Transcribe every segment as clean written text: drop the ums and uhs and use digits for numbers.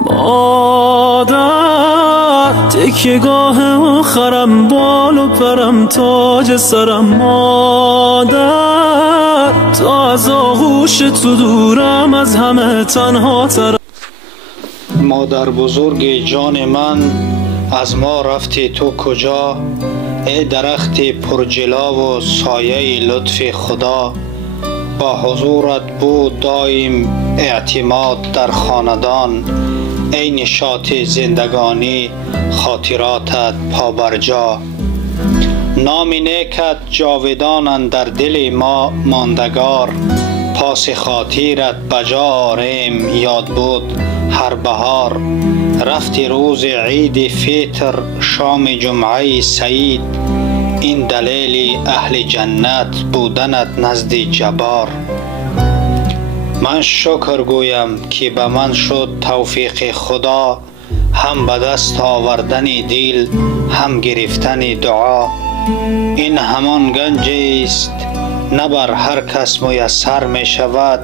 مادر تکیهگاه آخرم، بال و پرم، تاج سرم. مادر تا از آغوش تو دورم، از همه تنها ترم. مادر بزرگ جان من، از ما رفتی تو کجا؟ ای درخت پرجلا و سایه لطف خدا. با حضورت بود دایم اعتماد در خاندان. ای نشاط زندگانی خاطراتت پابرجا. نام نیکت جاودان در دل ما ماندگار. پاس خاطرت بجا آریم، یاد بود هر بهار. رفتی روز عید فطر، شام جمعه سعید. این دلیل اهل جنت بودنت نزد جبار. من شکر گویم که به من شد توفیق خدا. هم به دست آوردن دل، هم گرفتن دعا. این همان گنج است نه بر هر کس میسر می شود.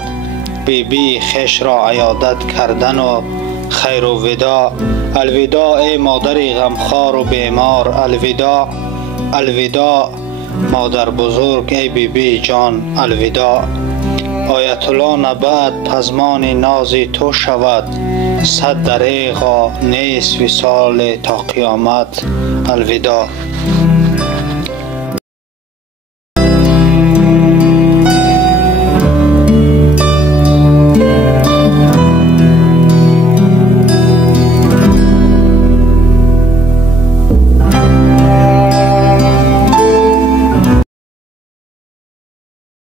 بی بی خویش را عیادت کردن و خیر و وداع. الوداع ای مادر غمخوار و بیمار. الوداع الوداع مادر بزرگ ای بی بی جان. الوداع. آیت الله نبد پزمان ناز تو شود. صد دریغا نیست وصال تا قیامت. الوداع.